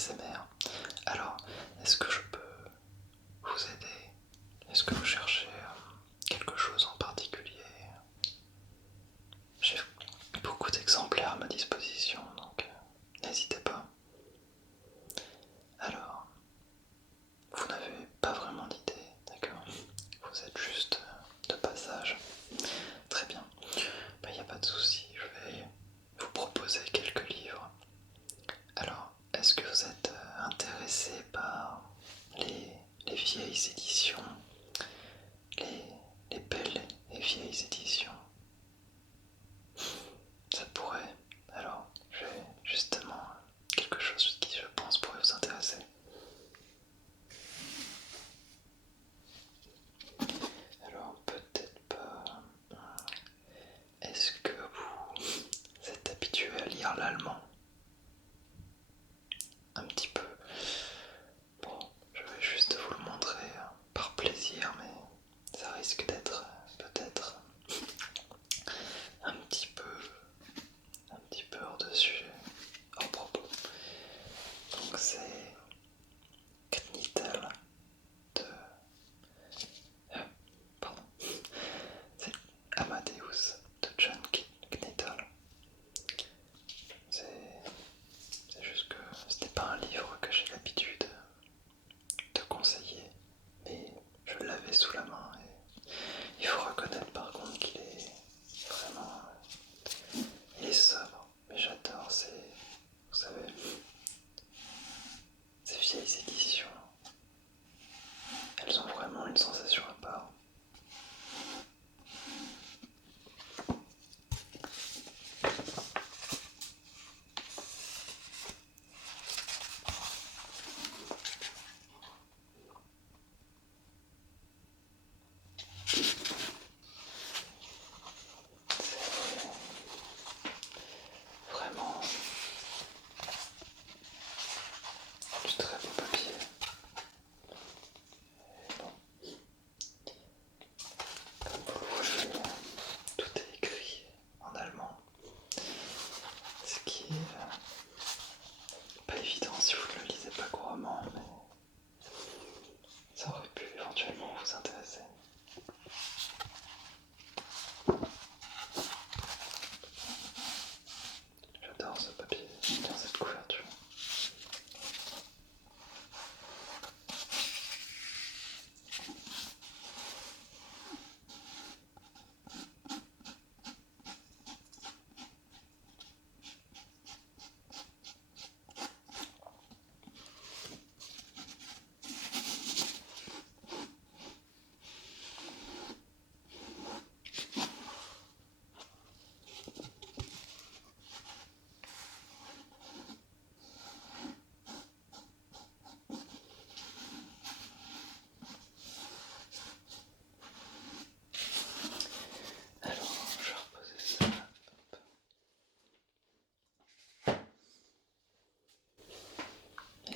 ASMR. Alors, est-ce que je peux vous aider? Est-ce que vous cherchez quelque chose en particulier? J'ai beaucoup d'exemplaires à ma disposition, donc n'hésitez pas. Alors, vous n'avez pas vraiment d'idée, d'accord? Vous êtes juste de passage. Très bien. Il n'y a pas de souci, je vais vous proposer quelques livres. Alors, est-ce que vous êtes intéressé par les vieilles éditions, les belles et vieilles éditions? Ça pourrait. Alors, j'ai justement quelque chose qui, je pense, pourrait vous intéresser. Alors, peut-être pas. Est-ce que vous êtes habitué à lire l'allemand? Un petit peu. Bon, je vais juste vous le montrer par plaisir, mais ça risque d'être peut-être un petit peu hors de sujet, hors propos. Donc c'est Knittel de... pardon. C'est Amadeus de John Knittel. C'est juste que ce n'est pas un livre que j'ai l'habitude de conseiller, mais je l'avais sous la main et il faut reconnaître par contre qu'il est vraiment... il est sobre, mais j'adore vous savez, ces vieilles éditions. Elles ont vraiment une sensation à part. Vraiment du très beau papier. Et bon, comme vous le voyez, tout est écrit en allemand. Ce qui est pas évident si vous ne le lisez pas couramment, mais ça aurait pu éventuellement vous intéresser. J'adore ce papier, j'adore cette couverture. Alors, je vais reposer ça. Et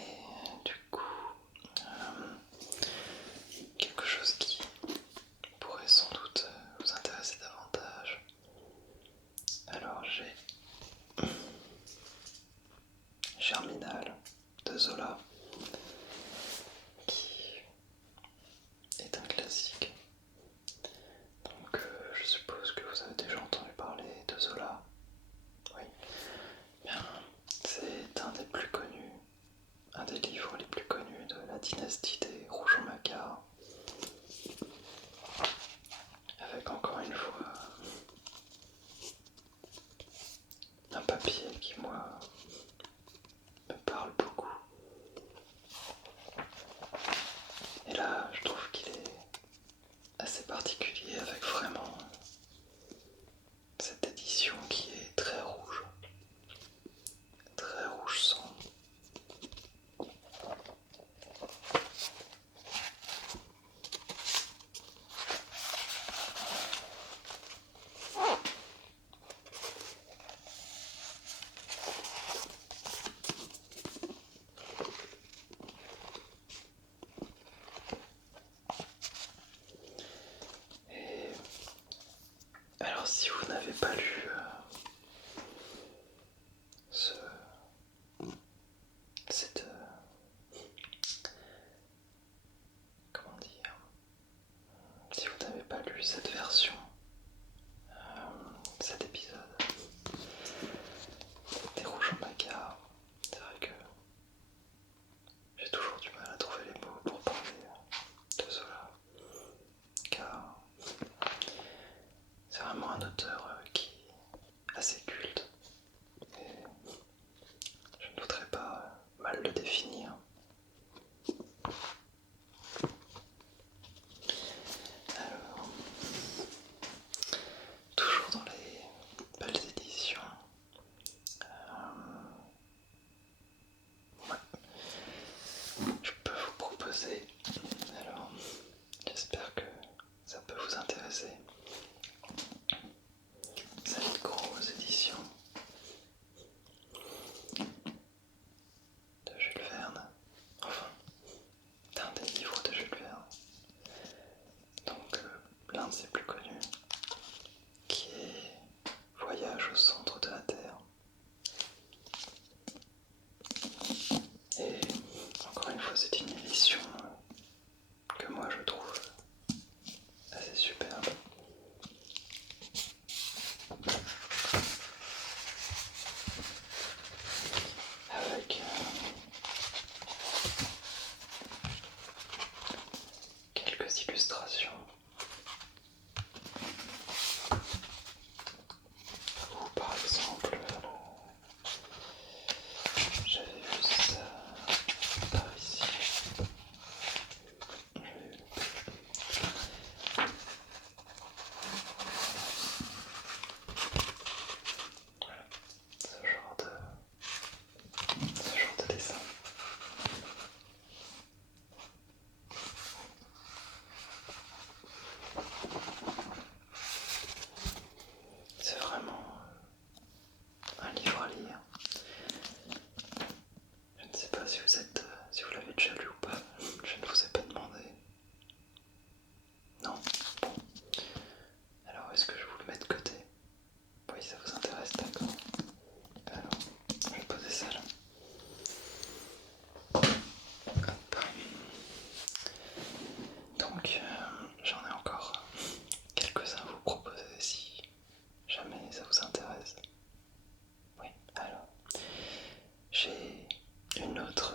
du coup, quelque chose qui pourrait sans doute vous intéresser davantage. Alors, j'ai Germinal de Zola, qui est un classique. Donc, je suppose que vous avez déjà entendu parler de Zola. Oui. Bien, c'est un des plus connus, un des livres les plus connus de la dynastie des Rougon-Macquart, avec encore une fois un papier qui, moi, me parle beaucoup. Et là, je trouve qu'il est assez particulier avec vraiment cette édition qui est très rouge sombre. Et alors, si vous n'avez pas lu ce, cette cette version, cet épisode des Rouges en Bagarre. C'est vrai que j'ai toujours du mal à trouver les mots pour parler de cela, car c'est vraiment un auteur qui est assez culte, et je ne voudrais pas mal le définir. Alors, toujours dans les belles éditions, ouais, je peux vous proposer, alors j'espère que ça peut vous intéresser, cette grosse édition de Jules Verne, enfin d'un des livres de Jules Verne, donc l'un de ses plus connus, qui est Voyage au centre de la Terre. Et encore une fois, c'est une édition que moi je trouve assez superbe. Avec quelques illustrations. Ou par exemple, j'avais vu ça par ici. Voilà, ce genre de dessin. C'est vraiment un livre à lire. Je ne sais pas si vous l'avez déjà lu ou pas. Je ne vous ai pas demandé. Non? Bon. Alors est-ce que je vous le mets de côté? Oui, ça vous intéresse, d'accord. Alors, je vais poser ça là. Hop. Donc, j'en ai encore quelques-uns à vous proposer si jamais ça vous intéresse. Oui, alors, j'ai une autre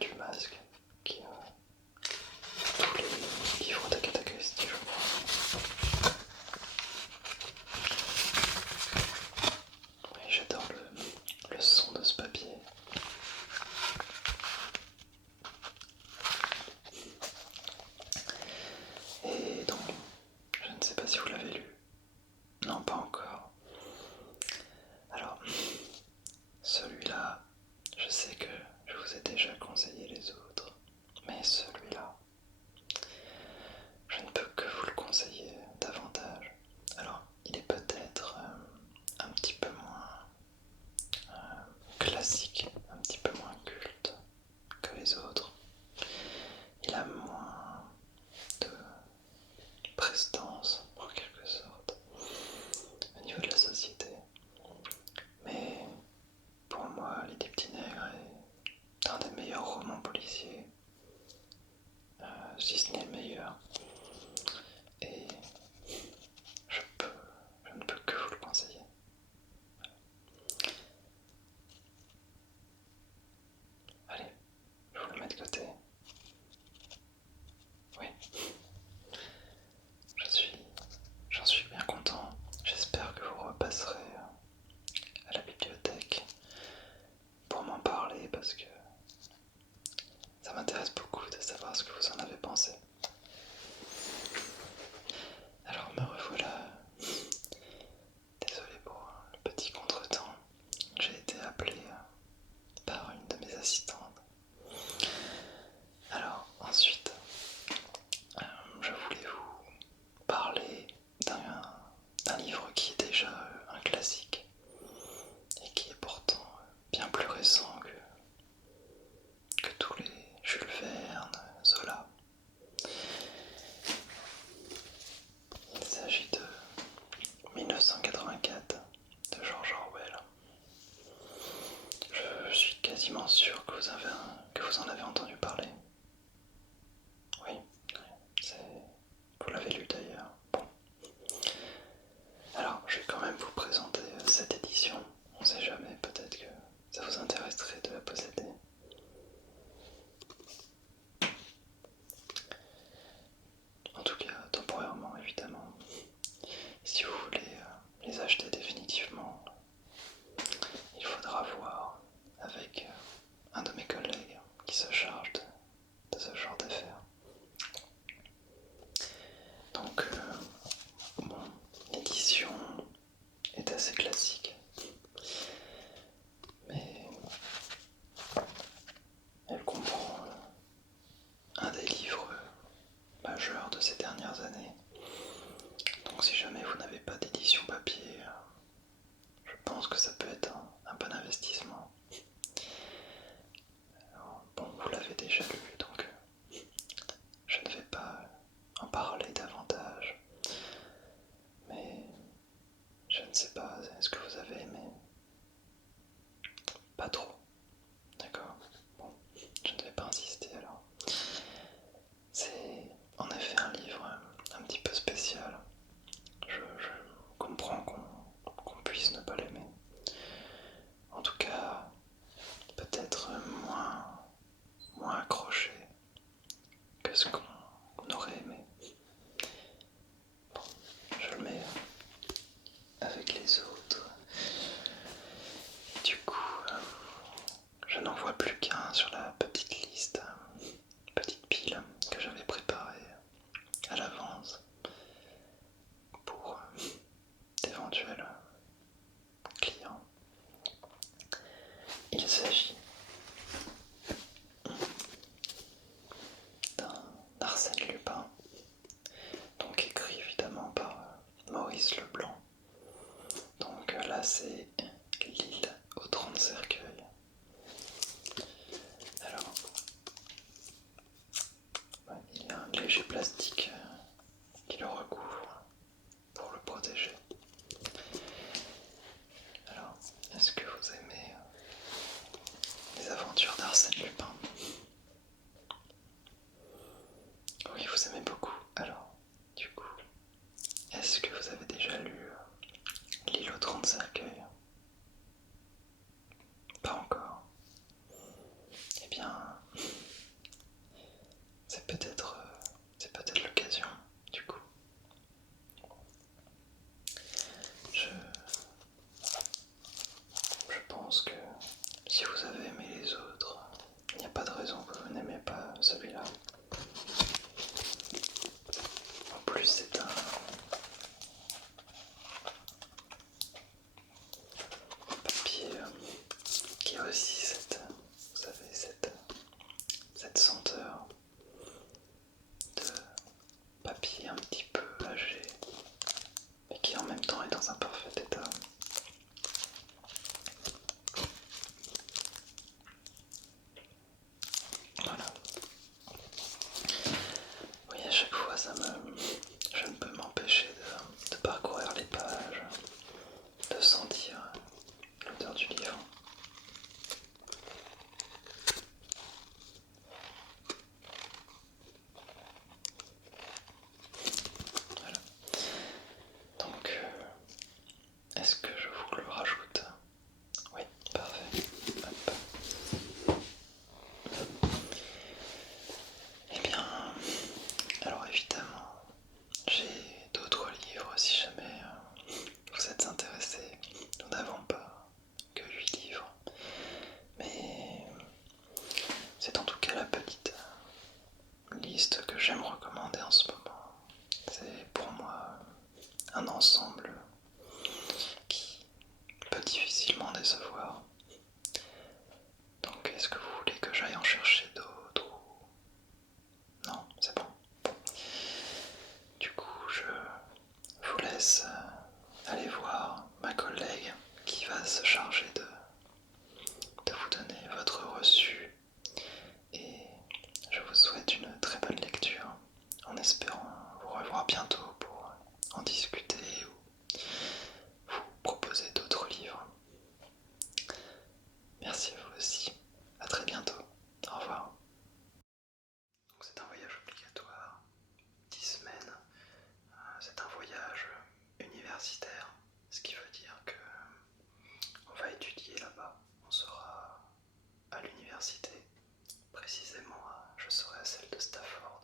du masque, qui tous les livres d'Agatha Christie, je crois. Oui, j'adore le son de ce papier. Et donc, je ne sais pas si vous l'avez lu. Non, pas encore. Alors, celui-là, je sais que je vous ai déjà conseillé les autres, mais celui-là, je ne peux que vous le conseiller davantage. Alors, il est peut-être un petit peu moins classique, un petit peu moins culte que les autres. Il a moins de prestance, en quelque sorte, au niveau de la société. Mais pour moi, Les 10 petits nègres est un des meilleurs romans policiers, si ce n'est le meilleur. Et je ne peux que vous le conseiller. Allez, je vous le mets de côté. Oui, j'en suis bien content. J'espère que vous repasserez à la bibliothèque pour m'en parler parce que ça m'intéresse beaucoup de savoir ce que vous en avez pensé. Alors me revoilà. Désolé pour le petit contretemps. J'ai été appelé par une de mes assistantes. Alors ensuite, je voulais vous parler d'un livre qui est déjà un classique et qui est pourtant bien plus récent que tous les Jules Verne, Zola. Il s'agit de 1984 de George Orwell. Je suis quasiment sûr que vous en avez entendu parler. Oui, vous l'avez lu d'ailleurs. Bon. Alors, je vais quand même vous présenter cette édition. On sait jamais, peut-être que ça vous intéresserait de la posséder. En tout cas, temporairement, évidemment. Si vous voulez les acheter définitivement, il faudra voir avec un de mes collègues qui se charge de ce genre d'affaires. Donc, bon, l'édition est assez classique, mais elle comprend un des livres majeurs de ces dernières années. Donc si jamais vous n'avez pas d'édition papier, je pense que ça peut être un bon investissement. Alors, bon, vous l'avez déjà lu, donc je ne vais pas en parler davantage, mais je ne sais pas, est-ce que vous avez aimé? Pas trop, d'accord? Bon, je ne vais pas insister alors. C'est en effet un livre un petit peu spécial. Je comprends qu'on puisse ne pas l'aimer. En tout cas, peut-être moins accroché que ce qu'on aurait aimé. Bon, je le mets avec les autres. Et du coup, je n'en vois plus qu'un sur la petite liste, petite pile que j'avais préparée à l'avance pour d'éventuels clients. Il s'agit d'Arsène Lupin, donc écrit évidemment par Maurice Leblanc. Donc là c'est L'île aux 30 cercueils. Alors, il y a un léger plastique qui le recouvre pour le protéger. Alors, est-ce que vous aimez les aventures d'Arsène Lupin? Oui, vous aimez beaucoup. Alors, du coup, est-ce que vous avez déjà lu L'île aux 30 cercueils? Pas encore. Eh bien, universitaire, ce qui veut dire que on va étudier là-bas. On sera à l'université, précisément je serai à celle de Stafford.